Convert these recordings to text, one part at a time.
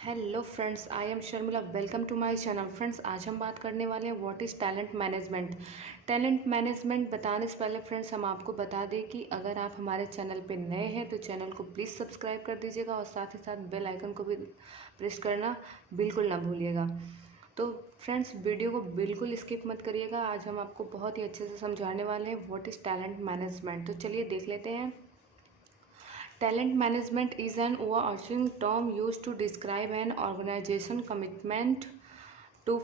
Hello friends, I am Sharmila. Welcome to my channel. Friends, आज हम बात करने वाले हैं what is talent management. Talent management बताने से पहले फ्रेंड्स हम आपको बता दें कि अगर आप हमारे चैनल पे नए हैं तो चैनल को प्लीज़ सब्सक्राइब कर दीजिएगा और साथ ही साथ बेल आइकन को भी प्रेस करना बिल्कुल ना भूलिएगा। तो फ्रेंड्स, वीडियो को बिल्कुल स्किप मत करिएगा। आज हम आपको बहुत ही अच्छे से समझाने वाले हैं व्हाट इज़ टैलेंट मैनेजमेंट। तो चलिए देख लेते हैं। Talent management is an overarching term used to describe an organization's commitment to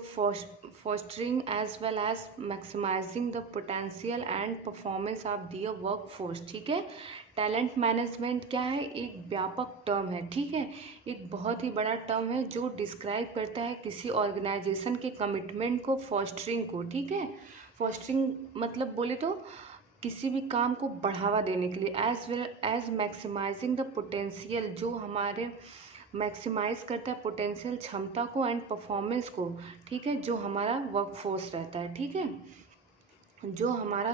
fostering as well as maximizing the potential and performance of their workforce। ठीक है, टैलेंट मैनेजमेंट क्या है? एक व्यापक टर्म है। ठीक है, एक बहुत ही बड़ा टर्म है जो डिस्क्राइब करता है किसी ऑर्गेनाइजेशन के कमिटमेंट को, फॉस्टरिंग को। ठीक है, फॉस्टरिंग मतलब बोले तो किसी भी काम को बढ़ावा देने के लिए, as well as maximising the potential, जो हमारे मैक्सिमाइज करता है पोटेंशियल, क्षमता को, एंड परफॉर्मेंस को। ठीक है, जो हमारा वर्कफोर्स रहता है। ठीक है, जो हमारा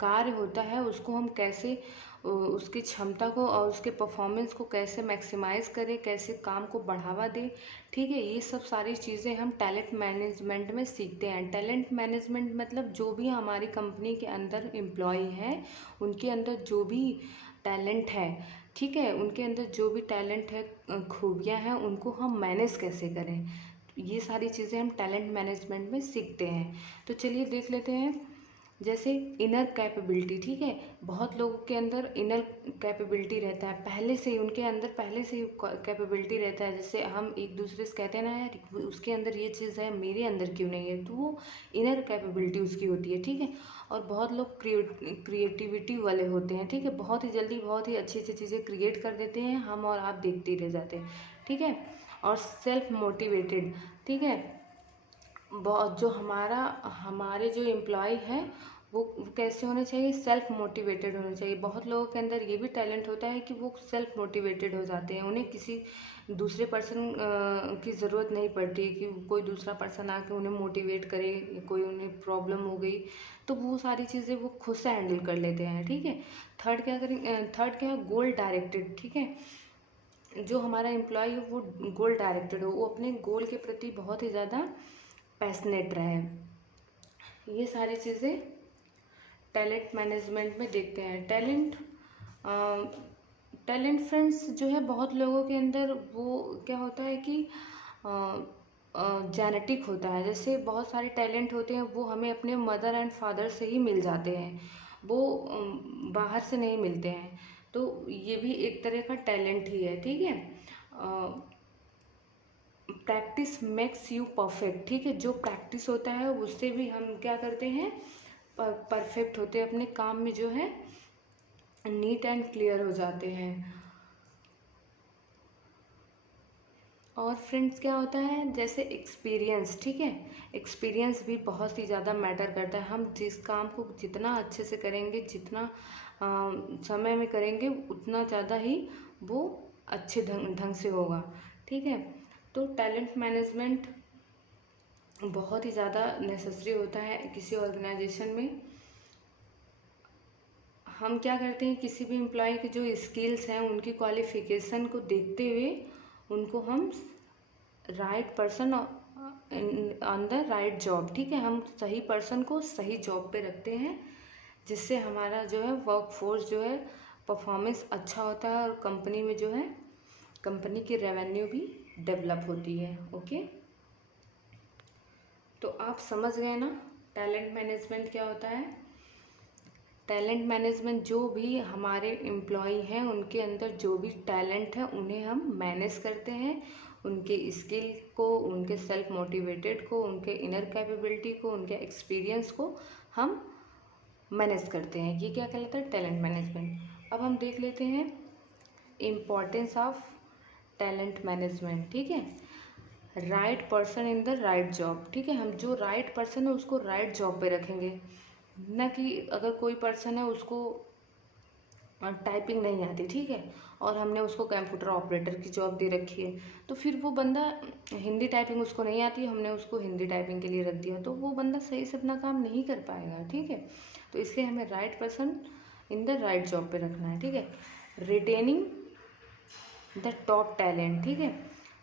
कार्य होता है उसको हम कैसे उसकी क्षमता को और उसके परफॉर्मेंस को कैसे मैक्सिमाइज करें, कैसे काम को बढ़ावा दें। ठीक है, ये सब सारी चीज़ें हम टैलेंट मैनेजमेंट में सीखते हैं। टैलेंट मैनेजमेंट मतलब जो भी हमारी कंपनी के अंदर एम्प्लॉय हैं उनके अंदर जो भी टैलेंट है, ठीक है, उनके अंदर जो भी टैलेंट है, खूबियाँ हैं, उनको हम मैनेज कैसे करें, ये सारी चीज़ें हम टैलेंट मैनेजमेंट में सीखते हैं। तो चलिए देख लेते हैं। जैसे इनर कैपेबिलिटी। ठीक है, बहुत लोगों के अंदर इनर कैपेबिलिटी रहता है, पहले से ही उनके अंदर पहले से ही कैपेबिलिटी रहता है। जैसे हम एक दूसरे से कहते हैं ना, यार उसके अंदर ये चीज़ है, मेरे अंदर क्यों नहीं है, तो वो इनर कैपेबिलिटी उसकी होती है। ठीक है, और बहुत लोग क्रिएटिविटी वाले होते हैं। ठीक है, बहुत ही जल्दी बहुत ही अच्छी अच्छी चीज़ें क्रिएट कर देते हैं, हम और आप देखते ही रह जाते हैं। ठीक है, और सेल्फ मोटिवेटेड। ठीक है, बहुत जो हमारे जो एम्प्लॉय हैं वो कैसे होने चाहिए? सेल्फ मोटिवेटेड होने चाहिए। बहुत लोगों के अंदर ये भी टैलेंट होता है कि वो सेल्फ मोटिवेटेड हो जाते हैं, उन्हें किसी दूसरे पर्सन की ज़रूरत नहीं पड़ती कि कोई दूसरा पर्सन आके उन्हें मोटिवेट करे, कोई उन्हें प्रॉब्लम हो गई तो वो सारी चीज़ें वो खुद से हैंडल कर लेते हैं। ठीक है, थर्ड क्या है? गोल डायरेक्टेड। ठीक है, जो हमारा एम्प्लॉय है वो गोल डायरेक्टेड हो, वो अपने गोल के प्रति बहुत ही ज़्यादा पैशनेट रहे। ये सारी चीज़ें टैलेंट मैनेजमेंट में देखते हैं। टैलेंट फ्रेंड्स जो है बहुत लोगों के अंदर वो क्या होता है कि जेनेटिक होता है। जैसे बहुत सारे टैलेंट होते हैं वो हमें अपने मदर एंड फादर से ही मिल जाते हैं, वो बाहर से नहीं मिलते हैं। तो ये भी एक तरह का टैलेंट ही है। ठीक है, प्रैक्टिस मेक्स यू परफेक्ट। ठीक है, जो प्रैक्टिस होता है उससे भी हम क्या करते हैं? परफेक्ट होते हैं अपने काम में, जो है नीट एंड क्लियर हो जाते हैं। और फ्रेंड्स क्या होता है? जैसे एक्सपीरियंस। ठीक है, एक्सपीरियंस भी बहुत ही ज़्यादा मैटर करता है। हम जिस काम को जितना अच्छे से करेंगे, जितना समय में करेंगे, उतना ज़्यादा ही वो अच्छे ढंग से होगा। ठीक है, तो टैलेंट मैनेजमेंट बहुत ही ज़्यादा नेसेसरी होता है किसी ऑर्गेनाइजेशन में। हम क्या करते हैं? किसी भी एम्प्लॉय के जो स्किल्स हैं, उनकी क्वालिफिकेशन को देखते हुए उनको हम right person on the right job, ठीक है, हम सही पर्सन को सही जॉब पे रखते हैं, जिससे हमारा जो है वर्क फोर्स जो है परफॉर्मेंस अच्छा होता है और कंपनी में जो है कंपनी की रेवेन्यू भी डेवलप होती है। ओके, तो आप समझ गए ना टैलेंट मैनेजमेंट क्या होता है? टैलेंट मैनेजमेंट, जो भी हमारे एम्प्लॉय हैं उनके अंदर जो भी टैलेंट है उन्हें हम मैनेज करते हैं, उनके स्किल को, उनके सेल्फ मोटिवेटेड को, उनके इनर कैपेबिलिटी को, उनके एक्सपीरियंस को हम मैनेज करते हैं। ये क्या कहलाता है? Talent management. अब हम देख लेते हैं इम्पॉर्टेंस ऑफ टैलेंट मैनेजमेंट। ठीक है, right person in the right job. ठीक है, हम जो राइट पर्सन है उसको राइट जॉब पे रखेंगे, न कि अगर कोई पर्सन है उसको टाइपिंग नहीं आती, ठीक है, और हमने उसको कंप्यूटर ऑपरेटर की जॉब दे रखी है, तो फिर वो बंदा हिंदी टाइपिंग उसको नहीं आती, हमने उसको हिंदी टाइपिंग के लिए रख दिया, तो वो बंदा सही से अपना काम नहीं कर पाएगा। ठीक है, तो इसलिए हमें right person in the right job पे रखना है। ठीक है, रिटेनिंग द टॉप टैलेंट। ठीक है,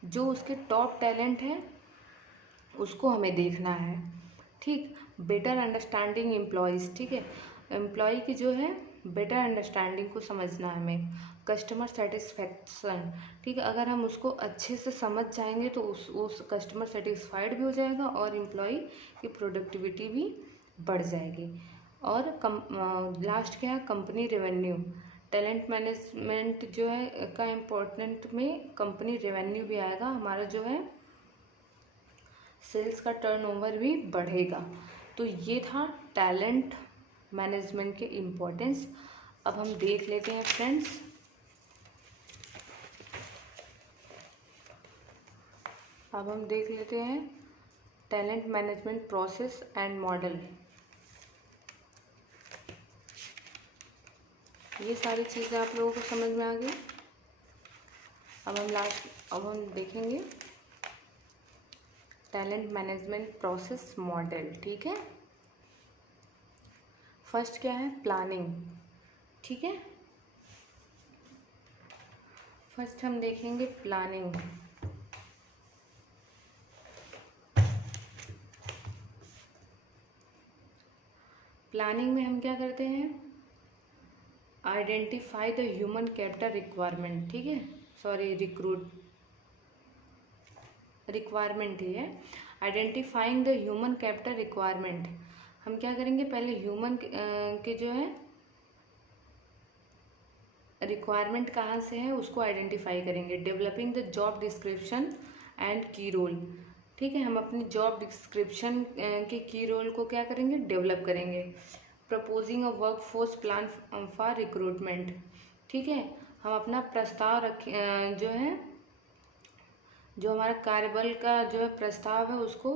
जो उसके टॉप टैलेंट है उसको हमें देखना है। ठीक, बेटर अंडरस्टैंडिंग एम्प्लॉयज़, ठीक है, एम्प्लॉय की जो है बेटर अंडरस्टैंडिंग को समझना है हमें। कस्टमर सेटिस्फेक्शन, ठीक है, अगर हम उसको अच्छे से समझ जाएंगे तो उस कस्टमर सेटिस्फाइड भी हो जाएगा और एम्प्लॉय की प्रोडक्टिविटी भी बढ़ जाएगी। और लास्ट क्या है, कंपनी रेवेन्यू। टैलेंट मैनेजमेंट जो है का इम्पोर्टेंट में कंपनी रेवेन्यू भी आएगा, हमारा जो है सेल्स का टर्नओवर भी बढ़ेगा। तो ये था टैलेंट मैनेजमेंट के इम्पोर्टेंस। अब हम देख लेते हैं फ्रेंड्स, अब हम देख लेते हैं talent management process and model. ये सारी चीज़ें आप लोगों को समझ में आ गई। अब हम देखेंगे टैलेंट मैनेजमेंट प्रोसेस मॉडल, ठीक है। फर्स्ट क्या है, प्लानिंग, ठीक है। फर्स्ट हम देखेंगे प्लानिंग। प्लानिंग में हम क्या करते हैं, identify the human capital requirement, ठीक है, सॉरी रिक्वायरमेंट ही है। Identifying the human capital requirement, हम क्या करेंगे, पहले ह्यूमन के जो है रिक्वायरमेंट कहाँ से है उसको आइडेंटिफाई करेंगे। Developing the job description and की रोल, ठीक है, हम अपनी जॉब डिस्क्रिप्शन के की रोल को क्या करेंगे, डेवलप करेंगे। Proposing a work force plan for recruitment, ठीक है, हम अपना प्रस्ताव जो है, जो हमारा कार्यबल का जो है प्रस्ताव है उसको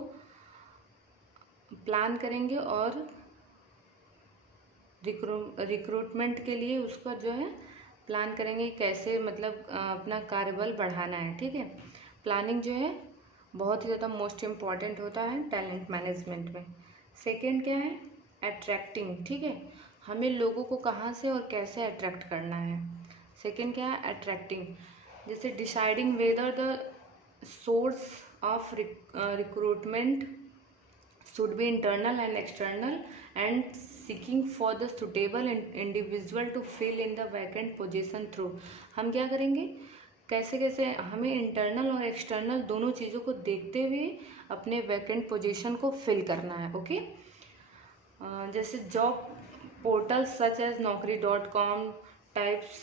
प्लान करेंगे और रिक्रूटमेंट के लिए उसका जो है प्लान करेंगे, कैसे मतलब अपना कार्यबल बढ़ाना है, ठीक है। प्लानिंग जो है बहुत ही ज़्यादा मोस्ट इम्पॉर्टेंट होता है टैलेंट मैनेजमेंट में। सेकंड क्या है, अट्रैक्टिंग, ठीक है, हमें लोगों को कहाँ से और कैसे अट्रैक्ट करना है। सेकंड क्या है, अट्रैक्टिंग, जैसे deciding whether the source of recruitment should be internal and external and seeking for the suitable individual to fill in the vacant position through, हम क्या करेंगे, कैसे कैसे हमें इंटरनल और एक्सटर्नल दोनों चीज़ों को देखते हुए अपने वैकेंट पोजीशन को फिल करना है, ओके। जैसे job portal such as naukri.com types,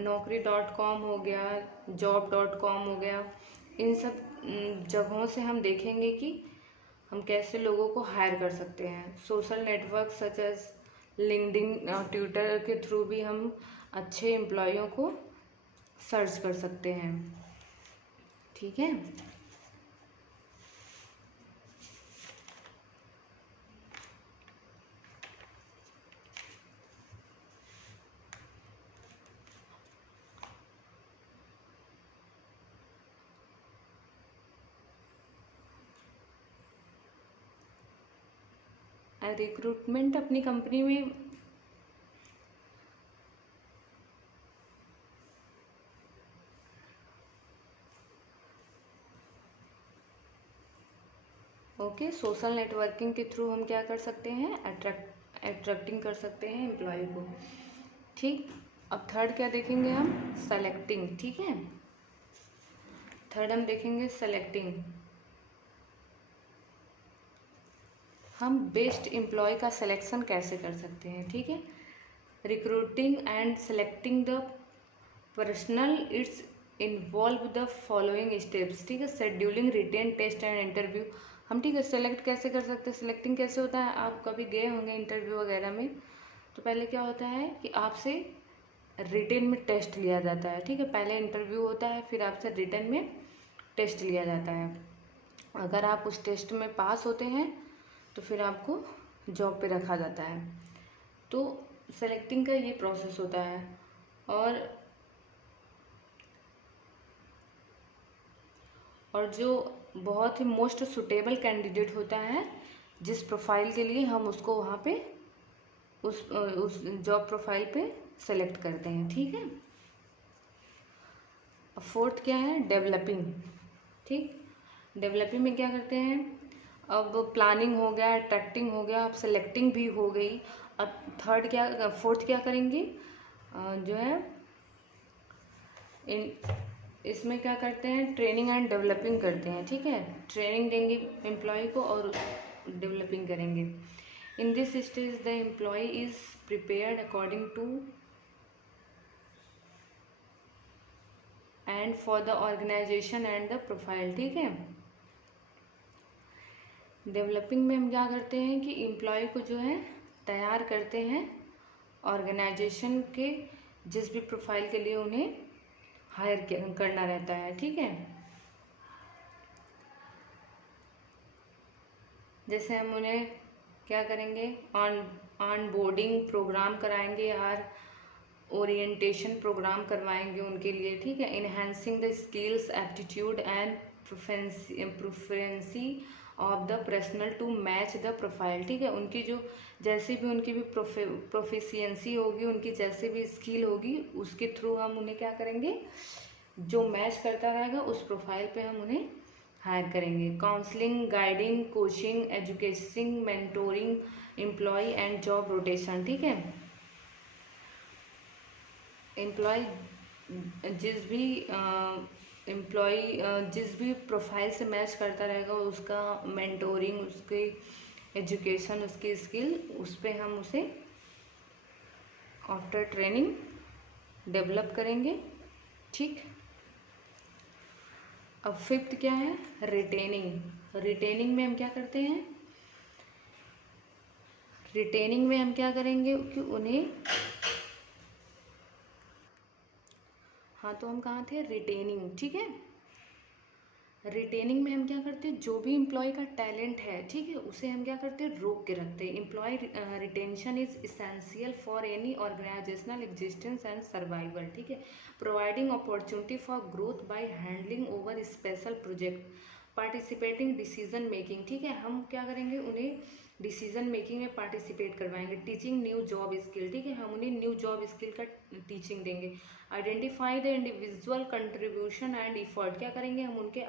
naukri.com हो गया, job.com हो गया, इन सब जगहों से हम देखेंगे कि हम कैसे लोगों को हायर कर सकते हैं। Social network such as LinkedIn, Twitter के थ्रू भी हम अच्छे एम्प्लॉयों को सर्च कर सकते हैं, ठीक है। रिक्रूटमेंट अपनी कंपनी में ओके, सोशल नेटवर्किंग के थ्रू हम क्या कर सकते हैं, अट्रैक्टिंग कर सकते हैं एम्प्लॉय को, ठीक। अब थर्ड क्या देखेंगे हम, सेलेक्टिंग, ठीक है। थर्ड हम देखेंगे सेलेक्टिंग, हम बेस्ट एम्प्लॉय का सिलेक्शन कैसे कर सकते हैं, ठीक है। Recruiting and selecting the personal it's involve the following steps, ठीक है। Scheduling, written, test and interview, हम ठीक है सेलेक्ट कैसे कर सकते हैं, सिलेक्टिंग कैसे होता है, आप कभी गए होंगे इंटरव्यू वगैरह में, तो पहले क्या होता है कि आपसे रिटेन में टेस्ट लिया जाता है, ठीक है, पहले इंटरव्यू होता है फिर आपसे रिटेन में टेस्ट लिया जाता है। अगर आप उस टेस्ट में पास होते हैं तो फिर आपको जॉब पे रखा जाता है। तो सेलेक्टिंग का ये प्रोसेस होता है। और जो बहुत ही मोस्ट सुटेबल कैंडिडेट होता है, जिस प्रोफाइल के लिए हम उसको वहाँ पे उस जॉब प्रोफाइल पे सेलेक्ट करते हैं, ठीक है। फोर्थ क्या है, डेवलपिंग। ठीक, डेवलपिंग में क्या करते हैं, अब प्लानिंग हो गया, अट्रैक्टिंग हो गया, अब सेलेक्टिंग भी हो गई। अब थर्ड क्या, फोर्थ क्या करेंगे, जो है इन इसमें क्या करते हैं, ट्रेनिंग एंड डेवलपिंग करते हैं। ठीक है, ट्रेनिंग देंगे एम्प्लॉय को और डेवलपिंग करेंगे। In this stage the employ is prepared according to and for the organisation and the profile. ठीक है, डेवलपिंग में हम क्या करते हैं कि एम्प्लॉय को जो है तैयार करते हैं ऑर्गेनाइजेशन के जिस भी प्रोफाइल के लिए उन्हें हायर करना रहता है। ठीक है, जैसे हम उन्हें क्या करेंगे, ऑन बोर्डिंग प्रोग्राम कराएंगे या ओरिएंटेशन प्रोग्राम करवाएंगे उनके लिए। ठीक है, enhancing the skills aptitude and proficiency of the personal to match the profile. ठीक है, उनकी जो जैसे भी उनकी भी प्रोफिशिएंसी होगी, उनकी जैसे भी स्किल होगी, उसके थ्रू हम उन्हें क्या करेंगे, जो मैच करता रहेगा उस प्रोफाइल पे हम उन्हें हायर करेंगे। Counselling, guiding, coaching, education, mentoring employ and job rotation. ठीक है, एम्प्लॉय जिस भी प्रोफाइल से मैच करता रहेगा उसका मेंटोरिंग, उसकी एजुकेशन, उसकी स्किल, उस पर हम उसे आफ्टर ट्रेनिंग डेवलप करेंगे। ठीक, अब फिफ्थ क्या है, रिटेनिंग। रिटेनिंग में हम क्या करते हैं, रिटेनिंग में हम क्या करेंगे कि उन्हें, हाँ तो हम कहाँ थे, रिटेनिंग। ठीक है, रिटेनिंग में हम क्या करते हैं, जो भी एम्प्लॉय का टैलेंट है, ठीक है, उसे हम क्या करते हैं, रोक के रखते हैं। Employ retention is essential for any organisational existence and survival. ठीक है, providing opportunity for growth by handling over special project, participating decision making. ठीक है, हम क्या करेंगे, उन्हें डिसीजन मेकिंग में पार्टिसिपेट करवाएंगे। Teaching new job skill. ठीक है, हम उन्हें न्यू जॉब स्किल का टीचिंग देंगे। Identify the individual contribution and effort. क्या करेंगे, हम उनके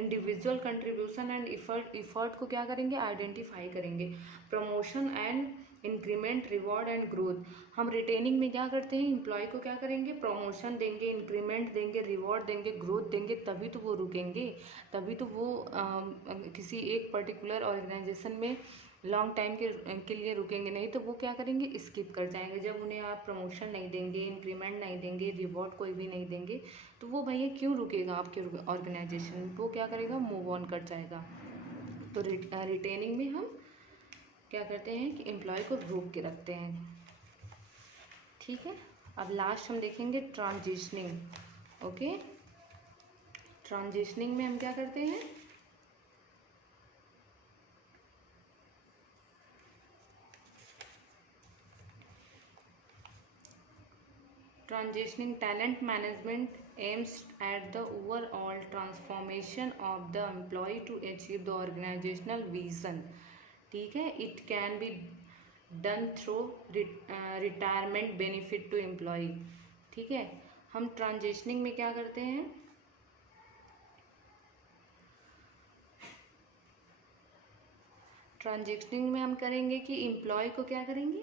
इंडिविजुअल कंट्रीब्यूशन एंड इफर्ट को क्या करेंगे, आइडेंटिफाई करेंगे। Promotion and increment, reward and growth. हम रिटेनिंग में क्या करते हैं, एम्प्लॉय को क्या करेंगे, प्रमोशन देंगे, इंक्रीमेंट देंगे, रिवॉर्ड देंगे, ग्रोथ देंगे, तभी तो वो रुकेंगे, तभी तो वो किसी एक पर्टिकुलर ऑर्गेनाइजेशन में लॉन्ग टाइम के लिए रुकेंगे। नहीं तो वो क्या करेंगे, स्किप कर जाएंगे। जब उन्हें आप प्रमोशन नहीं देंगे, इंक्रीमेंट नहीं देंगे, रिवॉर्ड कोई भी नहीं देंगे, तो वो भैया क्यों रुकेगा आपके ऑर्गेनाइजेशन में, वो क्या करेगा, मूव ऑन कर जाएगा। तो रिटेनिंग में हम क्या करते हैं कि एम्प्लॉय को रोक के रखते हैं। ठीक है, अब लास्ट हम देखेंगे ट्रांजिशनिंग। ओके, ट्रांजिशनिंग में हम क्या करते हैं, transitioning talent management aims at the overall transformation of the employee to achieve the organizational vision. ठीक है, it can be done through retirement benefit to employee। ठीक है, हम ट्रांजिशनिंग में क्या करते हैं, ट्रांजिशनिंग में हम करेंगे कि एम्प्लॉय को क्या करेंगे,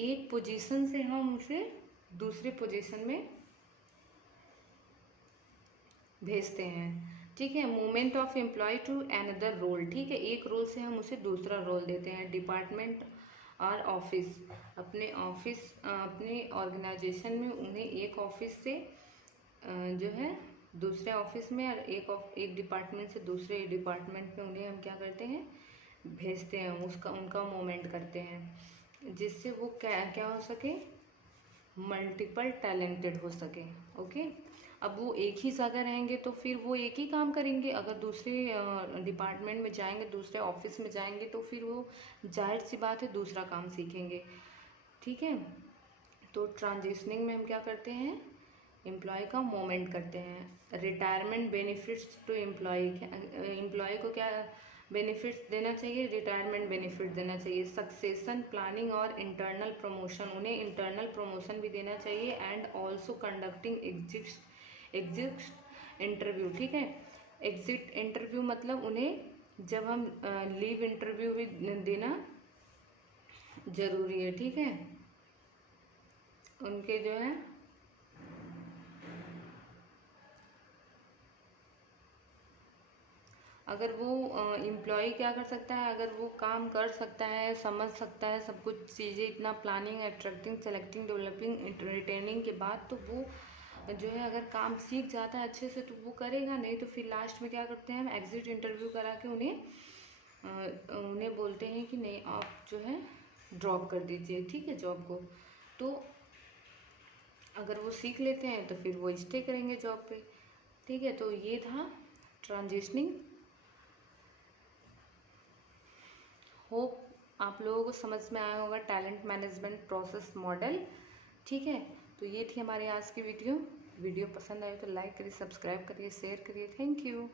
एक पोजीशन से हम उसे दूसरे पोजीशन में भेजते हैं। ठीक है, movement of employ to another role. ठीक है, एक रोल से हम उसे दूसरा रोल देते हैं। डिपार्टमेंट और ऑफिस, अपने ऑर्गेनाइजेशन में उन्हें एक ऑफिस से जो है दूसरे ऑफिस में, और एक डिपार्टमेंट से दूसरे डिपार्टमेंट में उन्हें हम क्या करते हैं, भेजते हैं, उनका मूवमेंट करते हैं, जिससे वो क्या हो सके, मल्टीपल टैलेंटेड हो सके। ओके, अब वो एक ही जगह रहेंगे तो फिर वो एक ही काम करेंगे। अगर दूसरे डिपार्टमेंट में जाएंगे, दूसरे ऑफिस में जाएंगे, तो फिर वो जाहिर सी बात है दूसरा काम सीखेंगे। ठीक है, तो ट्रांजिशनिंग में हम क्या करते हैं, एम्प्लॉय का मूवमेंट करते हैं। रिटायरमेंट बेनिफिट्स टू एम्प्लॉय को क्या बेनिफिट्स देना चाहिए, रिटायरमेंट बेनिफिट देना चाहिए। सक्सेशन प्लानिंग और इंटरनल प्रमोशन, उन्हें इंटरनल प्रमोशन भी देना चाहिए। And also conducting exit interview, ठीक है। एग्जिट इंटरव्यू मतलब उन्हें जब हम लीव इंटरव्यू भी देना ज़रूरी है, ठीक है। उनके जो है अगर वो एम्प्लॉय क्या कर सकता है, अगर वो काम कर सकता है, समझ सकता है सब कुछ चीज़ें, इतना planning, attracting, selecting, developing, retaining के बाद, तो वो जो है अगर काम सीख जाता है अच्छे से तो वो करेगा। नहीं तो फिर लास्ट में क्या करते हैं हम, एग्जिट इंटरव्यू करा के उन्हें बोलते हैं कि नहीं आप जो है ड्रॉप कर दीजिए, ठीक है, जॉब को। तो अगर वो सीख लेते हैं तो फिर वो स्टे करेंगे जॉब पे, ठीक है। तो ये था ट्रांजिशनिंग। होप आप लोगों को समझ में आया होगा टैलेंट मैनेजमेंट प्रोसेस मॉडल, ठीक है। तो ये थी हमारी आज की वीडियो। वीडियो पसंद आए तो लाइक करिए, सब्सक्राइब करिए, शेयर करिए। Thank you.